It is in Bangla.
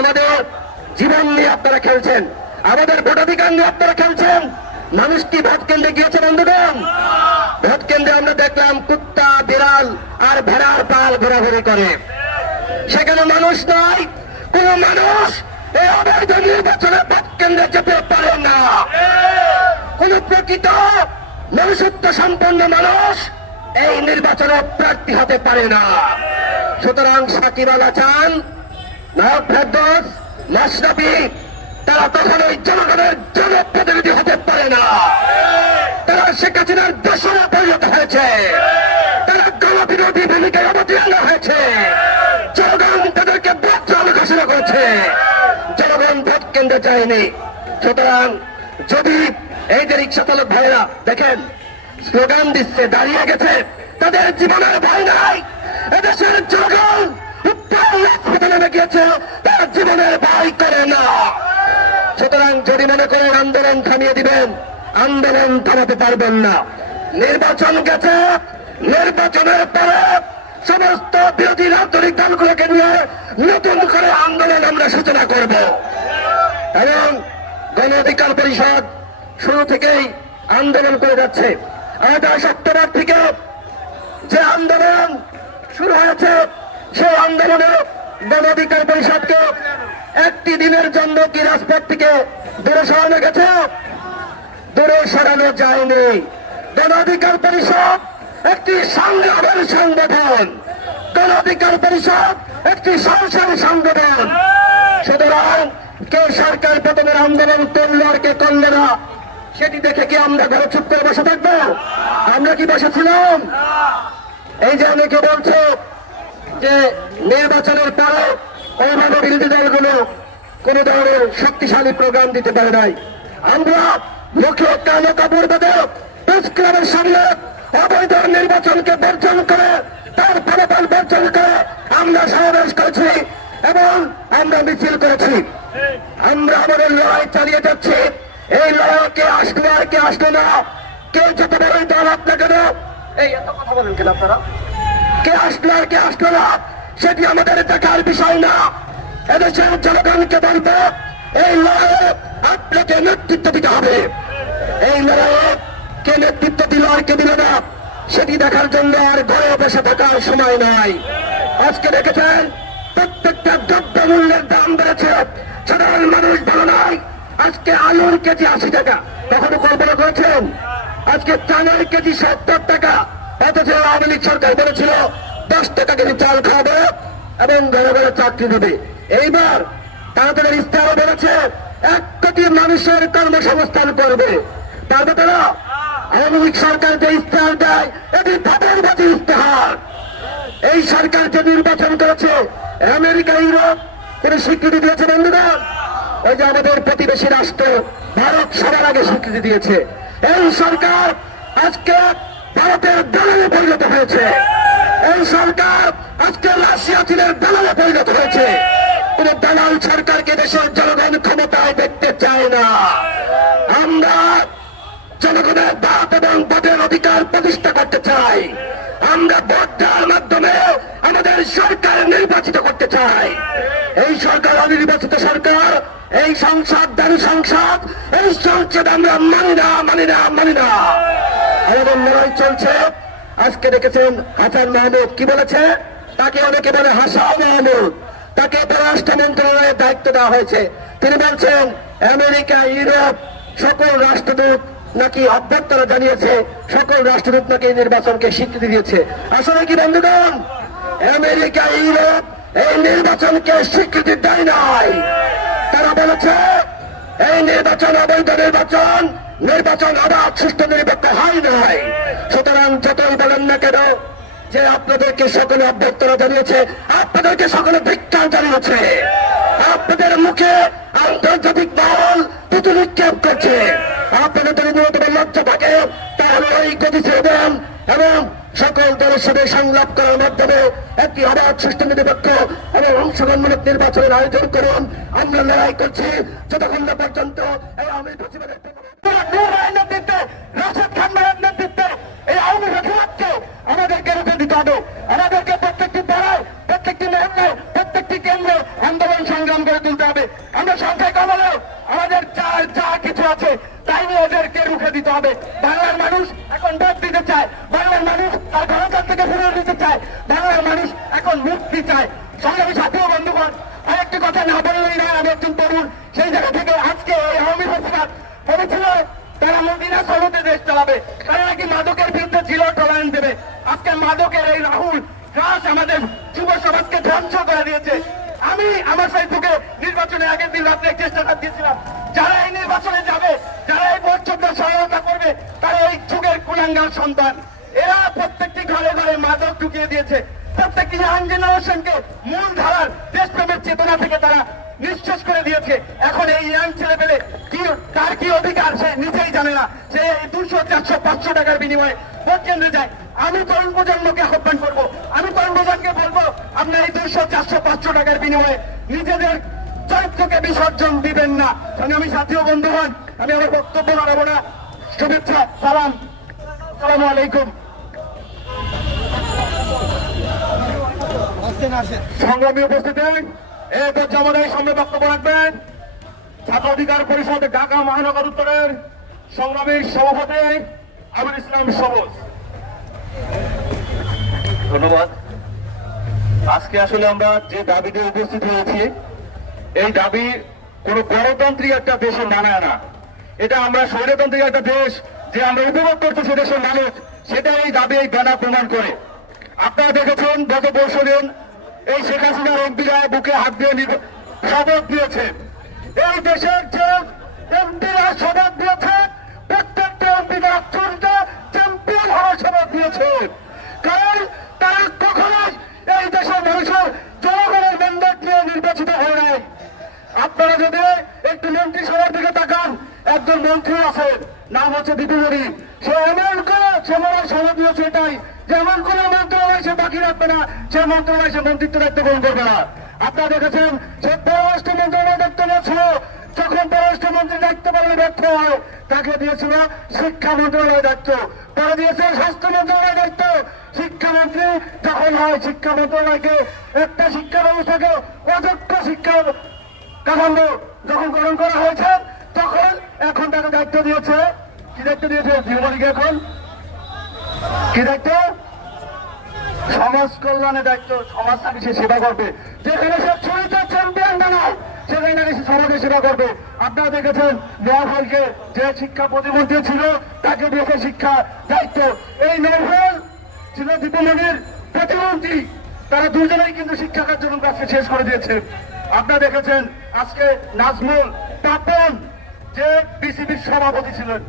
আমাদের জীবন নিয়ে আপনারা খেলছেন। আমাদের ভোটাধিকার নিয়ে আপনারা খেলছেন। মানুষ কি ভোট কেন্দ্রে গিয়েছে বন্ধুগণ। ভোট কেন্দ্রে আমরা দেখলাম কুত্তা, বিড়াল আর ভেড়ার পাল ঘোরাঘুরি করে। সেখানে মানুষ নাই, কোন মানুষ নির্বাচনে প্রার্থী হতে পারে না। সুতরাং সাকিব আল হাসান জনগণের জনপ্রতিনিধি হতে পারে না। তারা শেখ হাসিনার তারা গণবিরোধী ভূমিকায় অবতীর্ণ তাদেরকে বদল ঘোষণা করেছে। জনগণ ভোট কেন্দ্রে যায়নি। সুতরাং যদি এই যে রিক্সা চালক ভাইরা দেখেন, স্লোগান দিচ্ছে, দাঁড়িয়ে গেছে, তাদের জীবনের ভয় নাই। এদেশের জনগণ গিয়েছে আন্দোলন থামিয়ে দিবেন, আন্দোলন থামাতে পারবেন না। নির্বাচন নির্বাচনের সমস্ত নতুন করে আন্দোলন আমরা সূচনা করব। এবং গণ পরিষদ শুরু থেকেই আন্দোলন করে যাচ্ছে। আঠাশ অক্টোবর থেকে যে আন্দোলন শুরু হয়েছে সেই আন্দোলনে গণ অধিকার পরিষদকে একটি দিনের জন্য কি রাজপথ থেকে দূরে সরানো গেছে? দূরে সরানো যায়নি। গণ অধিকার পরিষদ একটি সংগ্রামের সংগঠন। গণ অধিকার পরিষদ একটি সংসারী সংগঠন। সুতরাং কেউ সরকার পতনের আন্দোলন করল আর কে করল না, সেটি দেখে কি আমরা ঘরে চুপ করে বসে থাকব? আমরা কি বসেছিলাম এই যে অনেকে বলছে যে নির্বাচনের পরে ওইভাবে বিরোধী দলগুলো কোন ধরনের শক্তিশালী প্রোগ্রাম দিতে পারে নাই। আমরা মুখে কালো কাপড় বেঁধে প্রেস ক্লাবের সামনে অবৈধ নির্বাচনকে বর্জন করে, তার ফলাফল বর্জন করে আমরা সমাবেশ করেছি এবং আমরা মিছিল করেছি। আমরা আমাদের লড়াই চালিয়ে যাচ্ছি। এই লড়াইকে আসলো আর কে আসলো না, কে যত বড়ই দল আপনাকে এই, এত কথা বলেন কেন আপনারা? কে আসলো আর কে আসলো না সেটি আমাদের দেখার বিষয় না। এদেশের জনগণকে বলব এই লড়াইয়ে আপনাকে নেতৃত্ব দিতে হবে। এই লড়াইয়ে কে নেতৃত্ব দিল আর কে দিল না, সেটি দেখার জন্য আর ঘরে বসে থাকার সময় নাই। আজকে দেখেছেন, প্রত্যেকটা দ্রব্য মূল্যের দাম বেড়েছে। সাধারণ মানুষ ভালো নয়। আজকে আলুর কেজি আশি টাকা। কখনো কল্পনা করেছেন, আজকে চালের কেজি সত্তর টাকা। অথচ আওয়ামী লীগ সরকার বলেছিল, দশ টাকা কেজি চাল খাওয়াবে এবং ঘরে ঘরে চাকরি দেবে। এইবার তারা তাদের ইস্তাহার বলেছে এক কোটি মানুষের কর্মসংস্থান করবে। পারবে তারা আওয়ামী লীগ সরকার যে ইস্তাহার দেয়, এটি বাদী ইস্তাহার এই সরকার যে নির্বাচন করেছে, আমেরিকা, ইউরোপ, কোন স্বীকৃতি দিয়েছে বন্ধুগণ? ওই যে আমাদের প্রতিবেশী রাষ্ট্র, ভারত সবার আগে স্বীকৃতি দিয়েছে। এই সরকার আজকে ভারতের দালালে পরিণত হয়েছে। এই সরকার আজকে রাশিয়া চীনের দালালে পরিণত হয়েছে। কোন দালাল সরকারকে দেশের জনগণ ক্ষমতায় দেখতে চায় না। আমরা জনগণের বাদ এবং ভোটের অধিকার প্রতিষ্ঠা করতে চাই। আমরা ভোট দেওয়ার মাধ্যমে আমাদের সরকার নির্বাচিত করতে চাই। এই সরকার অনির্বাচিত সরকার, এই সংসদ দানি সংসদ, এই সংসদ আমরা মানি না মানি না মানি না। আমাদের লড়াই চলছে। আজকে দেখেছেন হাসান মাহমুদ কি বলেছে? তাকে অনেকে বলে হাসান মাহমুদ। তাকে পররাষ্ট্র মন্ত্রণালয়ের দায়িত্ব দেওয়া হয়েছে। তিনি বলছেন, আমেরিকা, ইউরোপ সকল রাষ্ট্রদূত নাকি অভ্যর্থনা জানিয়েছে, সকল রাষ্ট্রদূত নাকি নির্বাচনকে স্বীকৃতি দিয়েছে। আসলে কি বন্ধুগণ? আমেরিকা, ইউরোপ এই নির্বাচনকে স্বীকৃতি দেয় নাই। তারা বলেছে, এই নির্বাচন অবৈধ নির্বাচন। নির্বাচন আবার সুষ্ঠু নিরপেক্ষ হয় নাই। সুতরাং যতই বলেন না কেন, যে আপনাদেরকে সকলে অভ্যর্থনা জানিয়েছে, আপনাদেরকে সকলে ভিক্ষা জানিয়েছে। আপনাদের মুখে আন্তর্জাতিক দল পুতু নিক্ষেপ করছে। আপনাদের যদি লজ্জা থাকে, তাহলে ওই গতি ছেড়ে দেন এবং সকল দলের সাথে সংলাপ করার মাধ্যমে একটি অবাধ সুষ্ঠু নিরপেক্ষ এবং অংশগ্রহণমূলক নির্বাচনের আয়োজন করুন। আমরা লড়াই করছি যতক্ষণ না পর্যন্ত এই আওয়ামী সচিবের নেতৃত্বে রাশেদ খান ভাইয়ের নেতৃত্বে এই আওয়ামী রক্ষাকে আমাদেরকে রুখে দিতে হবে আমাদেরকে প্রত্যেকটি পাড়ায় প্রত্যেকটি মহল্লায় প্রত্যেকটি প্রত্যেকটি কেন্দ্রে আন্দোলন সংগ্রাম করে তুলতে হবে আমরা সংখ্যায় কমালেও আমাদের যা যা কিছু আছে নিয়ে ওদেরকে রুখে দিতে হবে। বাংলার মানুষ এখন ভোট দিতে চায়। বাংলার মানুষ তার গণতন্ত্র থেকে ফিরে দিতে চায়। বাংলার মানুষ এখন মুক্তি চায়। সংগ্রামী সাথী ও বন্ধুগণ, আরেকটি কথা না বললেই না আমি একজন তরুণ। সেই জায়গা থেকে আজকে এই আওয়ামী ফেসিবাদ বলেছিল তারা মদিনা সরতে দেশ চালাবে। তারা নাকি মাদকের বিরুদ্ধে জিরো টলারেন্স দেবে। আজকে মাদকের এই রাহুল রাস আমাদের যুব সমাজকে ধ্বংস করে দিয়েছে। আমি আমার ফেসবুকে নির্বাচনের আগের দিন রাত্রে চেষ্টা চেষ্টা দিয়েছিলাম। যারা এই নির্বাচনে যাবে, যারা এই ভোট সহায়তা করবে, তারা এই যুগের কুলাঙ্গার সন্তান। এরা প্রত্যেকটি ঘরে ঘরে মাদক ঢুকিয়ে দিয়েছে। প্রত্যেকটি ইয়াং জেনারেশনকে মূল ধারার দেশপ্রেমের চেতনা থেকে তারা নিঃশেষ করে দিয়েছে এখন এই ইয়াং ছেলে পেলে কি, তার কি অধিকার সে নিজেই জানে না। সে দুশো, চারশো, পাঁচশো টাকার বিনিময়ে ভোট কেন্দ্রে যায়। আমি তরুণ প্রজন্মকে আহ্বান করব। আমি তরুণ প্রজন্মকে বলব, আপনার এই দুশো, চারশো, পাঁচশো টাকার বিনিময়ে নিজেদের চরিত্রকে বিসর্জন দিবেন না। আমি সাথী ও বন্ধুগণ আমি আমার বক্তব্য বাড়াবো না। শুভেচ্ছা, সালাম। সালামু আলাইকুম। সংগ্রামী উপস্থিতি আমাদের সামনে বক্তব্য রাখবেন। ছাত্র অধিকার পরিষদ ঢাকা মহানগর উত্তরের সংগ্রামী সভাপতি আমির ইসলাম সবুজ। ধন্যবাদ। আজকে আসলে আমরা যে দাবিতে উপস্থিত হয়েছি, এই দাবি কোন গণতান্ত্রিক একটা দেশে মানায় না। এটা আমরা স্বৈরতান্ত্রিক একটা দেশ, যে আমরা উপভোগ করতেছি দেশের মানুষ সেটা এই দাবি, এই ব্যানা প্রমাণ করে। আপনারা দেখেছেন, গত দিন এই শেখ হাসিনার এমপিরা বুকে হাত দিয়ে শপথ দিয়েছে। এই দেশের যে এমপিরা শপথ দিয়েছে, প্রত্যেকটা এমপিরা চুরিতে চ্যাম্পিয়ন হওয়ার শপথ দিয়েছে। কারণ তারা কখনোই এই দেশের মানুষের জনগণের ম্যান্ডেট নিয়ে নির্বাচিত হয় নাই। আপনারা যদি একটু মন্ত্রিসভার দিকে তাকান, একজন মন্ত্রী আছে নাম হচ্ছে দীপুমণি। সে এমন করে সে মনে হয় সময় দিয়েছে এটাই যে এমন কোন মন্ত্রণালয় সে বাকি রাখবে না, সে মন্ত্রণালয় সে মন্ত্রিত্ব দায়িত্ব গ্রহণ করবে না। আপনারা দেখেছেন, সে পররাষ্ট্র মন্ত্রণালয় দায়িত্ব নিয়েছিল যখন পররাষ্ট্র মন্ত্রী দায়িত্ব পালনে ব্যর্থ হয়, তাকে দিয়েছিল শিক্ষা মন্ত্রণালয় দায়িত্ব। পরে দিয়েছে স্বাস্থ্য মন্ত্রণালয় দায়িত্ব। শিক্ষামন্ত্রী যখন হয়, শিক্ষা মন্ত্রণালয়কে একটা শিক্ষা ব্যবস্থাকে অযোগ্য শিক্ষা কাঠামো যখন গ্রহণ করা হয়েছে, তখন এখন তাকে দায়িত্ব দিয়েছে। কি দায়িত্ব দিয়েছে? জীবনীকে এখন কি দায়িত্ব? সমাজ কল্যাণের দায়িত্ব, সমাজ নাকি সে সেবা করবে। যেখানে সে ছুরিতে চ্যাম্পিয়ন বানায়, সেখানে নাকি সে সমাজের সেবা করবে। আপনারা দেখেছেন নোয়াফলকে যে শিক্ষা প্রতিমন্ত্রী ছিল, তাকে দিয়েছে শিক্ষা দায়িত্ব। এই নোয়াফল ছিল দীপমণির প্রতিমন্ত্রী। তারা দুজনেই কিন্তু শিক্ষা কার্যক্রম কাজকে শেষ করে দিয়েছে। আপনারা দেখেছেন, আজকে নাজমুল তাপন যে বিসিবির সভাপতি ছিলেন।